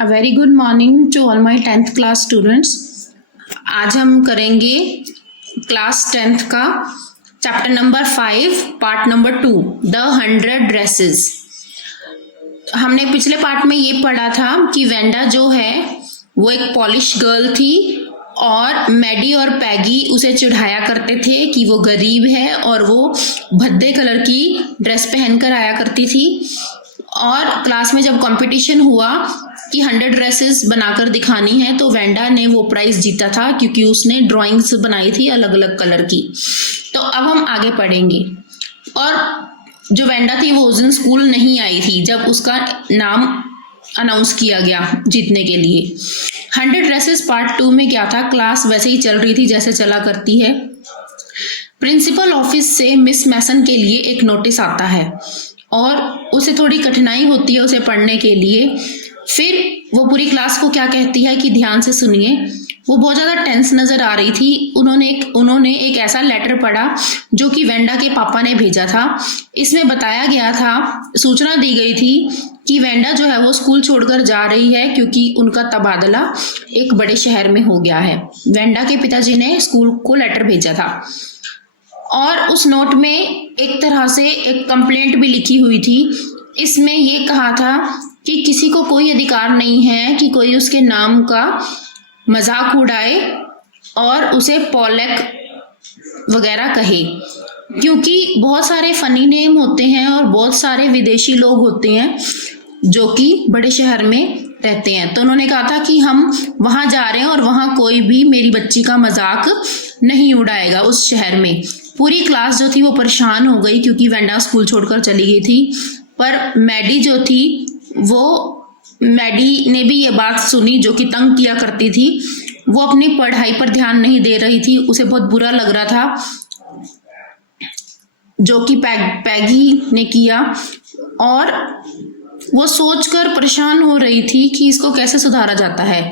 A very good morning to all my 10th class students. आज हम करेंगे class 10th का chapter number 5 part number 2 the 100 dresses. हमने पिछले पार्ट में ये पढ़ा था कि वेंडा जो है वो एक पॉलिश गर्ल थी और मैडी और पैगी उसे चिढ़ाया करते थे कि वो गरीब है और वो भद्दे कलर की ड्रेस पहनकर आया करती थी। और क्लास में जब कंपटीशन हुआ कि 100 ड्रेसेस बनाकर दिखानी है तो वेंडा ने वो प्राइज जीता था क्योंकि उसने ड्राइंग्स बनाई थी अलग अलग कलर की। तो अब हम आगे पढ़ेंगे। और जो वेंडा थी वो उस दिन स्कूल नहीं आई थी जब उसका नाम अनाउंस किया गया जीतने के लिए। 100 ड्रेसेस पार्ट 2 में क्या था, क्लास वैसे ही चल रही थी जैसे चला करती है। प्रिंसिपल ऑफिस से मिस मैसन के लिए एक नोटिस आता है और उसे थोड़ी कठिनाई होती है उसे पढ़ने के लिए। फिर वो पूरी क्लास को क्या कहती है कि ध्यान से सुनिए। वो बहुत ज़्यादा टेंस नज़र आ रही थी। उन्होंने एक ऐसा लेटर पढ़ा जो कि वेंडा के पापा ने भेजा था। इसमें बताया गया था, सूचना दी गई थी कि वेंडा जो है वो स्कूल छोड़कर जा रही है क्योंकि उनका तबादला एक बड़े शहर में हो गया है। वेंडा के पिताजी ने स्कूल को लेटर भेजा था और उस नोट में एक तरह से एक कंप्लेंट भी लिखी हुई थी। इसमें ये कहा था कि किसी को कोई अधिकार नहीं है कि कोई उसके नाम का मजाक उड़ाए और उसे पॉलेक वगैरह कहे, क्योंकि बहुत सारे फनी नेम होते हैं और बहुत सारे विदेशी लोग होते हैं जो कि बड़े शहर में रहते हैं। तो उन्होंने कहा था कि हम वहाँ जा रहे हैं और वहाँ कोई भी मेरी बच्ची का मजाक नहीं उड़ाएगा उस शहर में। पूरी क्लास जो थी वो परेशान हो गई क्योंकि वेंडा स्कूल छोड़कर चली गई थी। पर मैडी जो थी मैडी ने भी ये बात सुनी जो कि तंग किया करती थी। वो अपनी पढ़ाई पर ध्यान नहीं दे रही थी, उसे बहुत बुरा लग रहा था जो कि पैगी ने किया और वो सोचकर परेशान हो रही थी कि इसको कैसे सुधारा जाता है।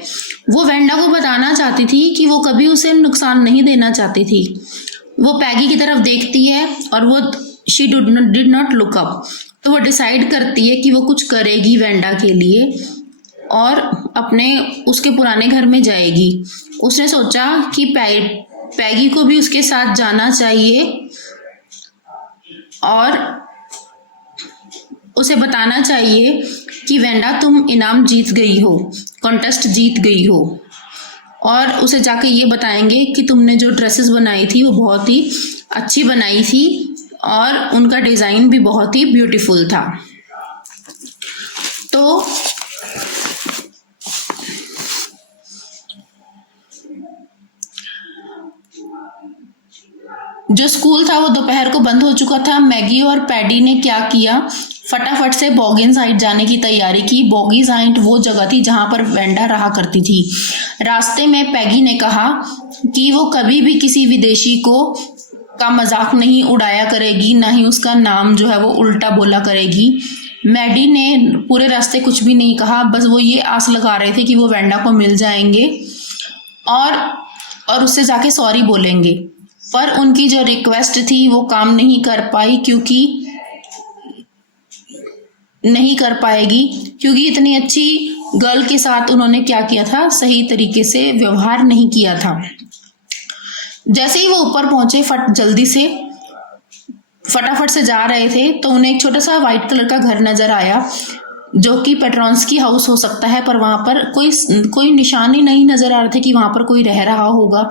वो वेंडा को बताना चाहती थी कि वो कभी उसे नुकसान नहीं देना चाहती थी। वो पैगी की तरफ देखती है और वो she did not look up. तो वो डिसाइड करती है कि वो कुछ करेगी वेंडा के लिए और उसके पुराने घर में जाएगी। उसने सोचा कि पैगी को भी उसके साथ जाना चाहिए और उसे बताना चाहिए कि वेंडा तुम इनाम जीत गई हो, कॉन्टेस्ट जीत गई हो। और उसे जाके ये बताएंगे कि तुमने जो ड्रेसेस बनाई थी वो बहुत ही अच्छी बनाई थी और उनका डिज़ाइन भी बहुत ही ब्यूटीफुल था। तो जो स्कूल था वो दोपहर को बंद हो चुका था। मैगी और पैडी ने क्या किया, फटाफट से बॉगिन साइड जाने की तैयारी की। बॉगी साइड वो जगह थी जहाँ पर वेंडा रहा करती थी। रास्ते में पैगी ने कहा कि वो कभी भी किसी विदेशी का मजाक नहीं उड़ाया करेगी, ना ही उसका नाम जो है वो उल्टा बोला करेगी। मैडी ने पूरे रास्ते कुछ भी नहीं कहा, बस वो ये आस लगा रहे थे कि वो वेंडा को मिल जाएंगे और उससे जाके सॉरी बोलेंगे। पर उनकी जो रिक्वेस्ट थी वो काम नहीं कर पाई क्योंकि इतनी अच्छी गर्ल के साथ उन्होंने क्या किया था, सही तरीके से व्यवहार नहीं किया था। जैसे ही वो ऊपर पहुंचे जल्दी से फटाफट से जा रहे थे तो उन्हें एक छोटा सा वाइट कलर का घर नजर आया जो कि पेट्रॉन्स्की हाउस हो सकता है, पर वहां पर कोई निशान ही नहीं नजर आ रहे थे कि वहां पर कोई रह रहा होगा।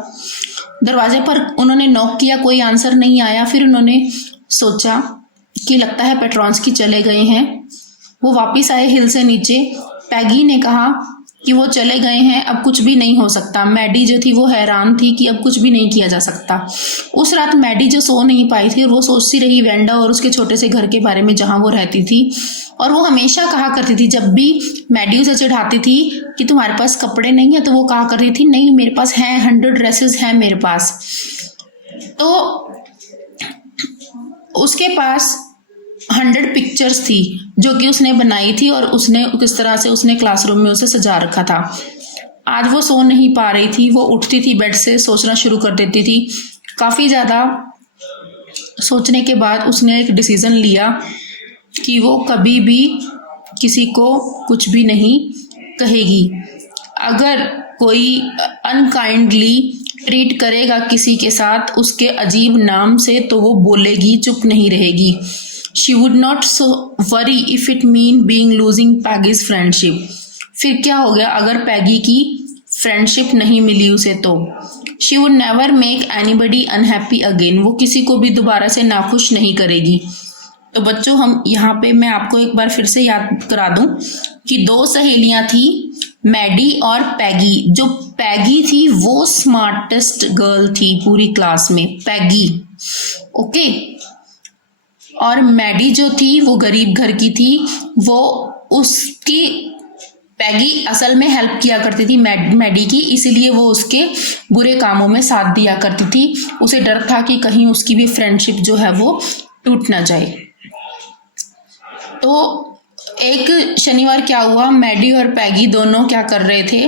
दरवाजे पर उन्होंने नॉक किया, कोई आंसर नहीं आया। फिर उन्होंने सोचा कि लगता है पेट्रॉन्स्की चले गए हैं। वो वापस आए हिल से नीचे। पैगी ने कहा कि वो चले गए हैं, अब कुछ भी नहीं हो सकता। मैडी जो थी वो हैरान थी कि अब कुछ भी नहीं किया जा सकता। उस रात मैडी जो सो नहीं पाई थी, वो सोचती रही वेंडा और उसके छोटे से घर के बारे में जहाँ वो रहती थी। और वो हमेशा कहा करती थी, जब भी मैडी उसे चिढ़ाती थी कि तुम्हारे पास कपड़े नहीं है, तो वो कहा करती थी नहीं मेरे पास हैं, 100 ड्रेसेस हैं मेरे पास। तो उसके पास 100 पिक्चर्स थी जो कि उसने बनाई थी और उसने किस तरह से उसने क्लासरूम में उसे सजा रखा था। आज वो सो नहीं पा रही थी। वो उठती थी बेड से, सोचना शुरू कर देती थी। काफ़ी ज़्यादा सोचने के बाद उसने एक डिसीज़न लिया कि वो कभी भी किसी को कुछ भी नहीं कहेगी। अगर कोई अनकाइंडली ट्रीट करेगा किसी के साथ उसके अजीब नाम से तो वो बोलेगी, चुप नहीं रहेगी। She would not so worry if it mean being losing Peggy's friendship. फिर क्या हो गया अगर पैगी की फ्रेंडशिप नहीं मिली उसे तो। She would never make anybody unhappy again. वो किसी को भी दोबारा से नाखुश नहीं करेगी। तो बच्चों हम यहाँ पे मैं आपको एक बार फिर से याद करा दूं कि दो सहेलियां थी, मैडी और पैगी। जो पैगी थी वो स्मार्टेस्ट गर्ल थी पूरी क्लास में, पैगी, ओके। और मैडी जो थी वो गरीब घर की थी। वो उसकी पैगी असल में हेल्प किया करती थी मैडी की, इसीलिए वो उसके बुरे कामों में साथ दिया करती थी। उसे डर था कि कहीं उसकी भी फ्रेंडशिप जो है वो टूट ना जाए। तो एक शनिवार क्या हुआ, मैडी और पैगी दोनों क्या कर रहे थे,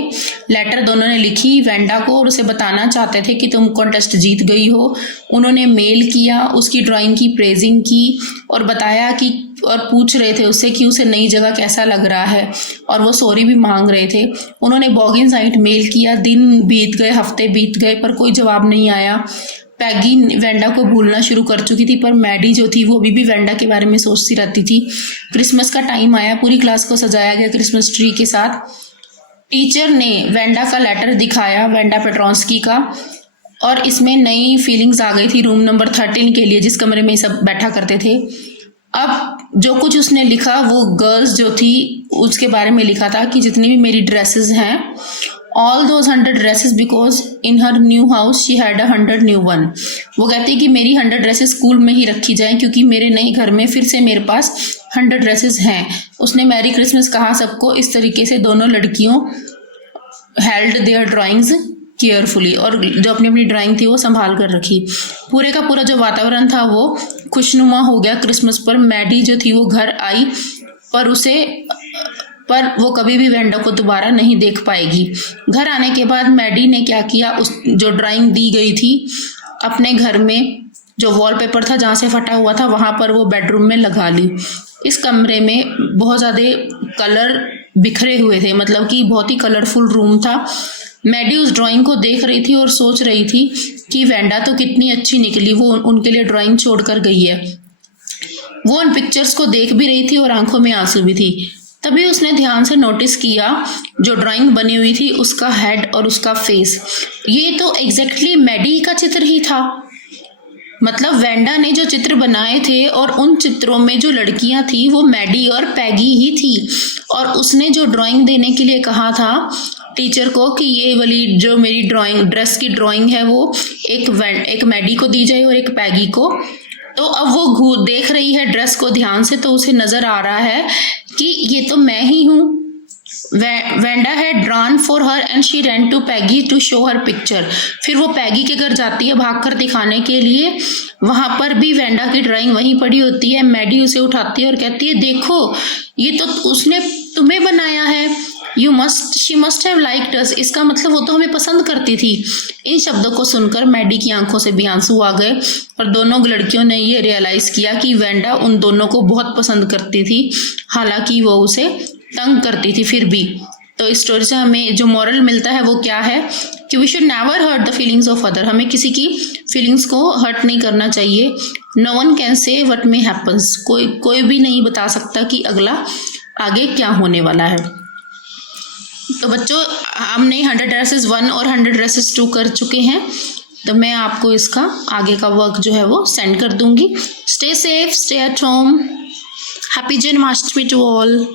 लेटर दोनों ने लिखी वेंडा को और उसे बताना चाहते थे कि तुम कॉन्टेस्ट जीत गई हो। उन्होंने मेल किया, उसकी ड्राइंग की प्रेजिंग की और बताया कि और पूछ रहे थे उससे कि उसे नई जगह कैसा लग रहा है और वो सॉरी भी मांग रहे थे। उन्होंने बॉगिन साइट मेल किया, दिन बीत गए, हफ्ते बीत गए पर कोई जवाब नहीं आया। पैगी वेंडा को भूलना शुरू कर चुकी थी पर मैडी जो थी वो अभी भी वेंडा के बारे में सोचती रहती थी। क्रिसमस का टाइम आया, पूरी क्लास को सजाया गया क्रिसमस ट्री के साथ। टीचर ने वेंडा का लेटर दिखाया, वेंडा पेट्रोंस्की का, और इसमें नई फीलिंग्स आ गई थी रूम नंबर 13 के लिए जिस कमरे में सब बैठा करते थे। अब जो कुछ उसने लिखा वो गर्ल्स जो थी उसके बारे में लिखा था कि जितनी भी मेरी ड्रेसेस हैं, all those 100 dresses because in her new house she had 100 new one। वो कहती है कि मेरी 100 ड्रेसेस स्कूल में ही रखी जाएं क्योंकि मेरे नए घर में फिर से मेरे पास 100 ड्रेसेस हैं। उसने मैरी क्रिसमस कहा सबको। इस तरीके से दोनों लड़कियों हेल्ड देयर ड्राइंग्स केयरफुली, और जो अपनी अपनी ड्राइंग थी वो संभाल कर रखी। पूरे का पूरा जो वातावरण था वो खुशनुमा हो गया क्रिसमस पर। मैडी जो थी वो घर आई पर वो कभी भी वेंडा को दोबारा नहीं देख पाएगी। घर आने के बाद मैडी ने क्या किया, उस जो ड्राइंग दी गई थी अपने घर में जो वॉलपेपर था जहाँ से फटा हुआ था वहाँ पर वो बेडरूम में लगा ली। इस कमरे में बहुत ज़्यादा कलर बिखरे हुए थे, मतलब कि बहुत ही कलरफुल रूम था। मैडी उस ड्राइंग को देख रही थी और सोच रही थी कि वेंडा तो कितनी अच्छी निकली, वो उनके लिए ड्राइंग छोड़ कर गई है। वो उन पिक्चर्स को देख भी रही थी और आंखों में आंसू भी थी। तभी उसने ध्यान से नोटिस किया जो ड्राइंग बनी हुई थी उसका हेड और उसका फेस, ये तो एग्जैक्टली मैडी का चित्र ही था। मतलब वेंडा ने जो चित्र बनाए थे और उन चित्रों में जो लड़कियां थी वो मैडी और पैगी ही थी। और उसने जो ड्राइंग देने के लिए कहा था टीचर को कि ये वाली जो मेरी ड्रेस की ड्राइंग है वो एक मैडी को दी जाए और एक पैगी को। तो अब वो देख रही है ड्रेस को ध्यान से, तो उसे नजर आ रहा है कि ये तो मैं ही हूँ। वेंडा है drawn for her and she ran to Peggy to show her picture. फिर वो पैगी के घर जाती है भागकर दिखाने के लिए। वहां पर भी वेंडा की ड्राइंग वहीं पड़ी होती है। मैडी उसे उठाती है और कहती है देखो ये तो उसने तुम्हें बनाया है, शी मस्ट हैव लाइक्ड अस। इसका मतलब वो तो हमें पसंद करती थी। इन शब्दों को सुनकर मैडी की आंखों से भी आंसू आ गए और दोनों लड़कियों ने ये रियलाइज किया कि वेंडा उन दोनों को बहुत पसंद करती थी, हालांकि वो उसे तंग करती थी फिर भी। तो इस स्टोरी से हमें जो मॉरल मिलता है वो क्या है कि we should never hurt the feelings of other. हमें किसी की फीलिंग्स को हर्ट नहीं करना चाहिए। No one can say what may happens. कोई भी नहीं बता सकता कि अगला आगे क्या होने वाला है। तो बच्चों हमने 100 ड्रेसेस 1 और 100 ड्रेसेस 2 कर चुके हैं। तो मैं आपको इसका आगे का वर्क जो है वो सेंड कर दूंगी। Stay safe, stay at home. Happy Janmashtami to all.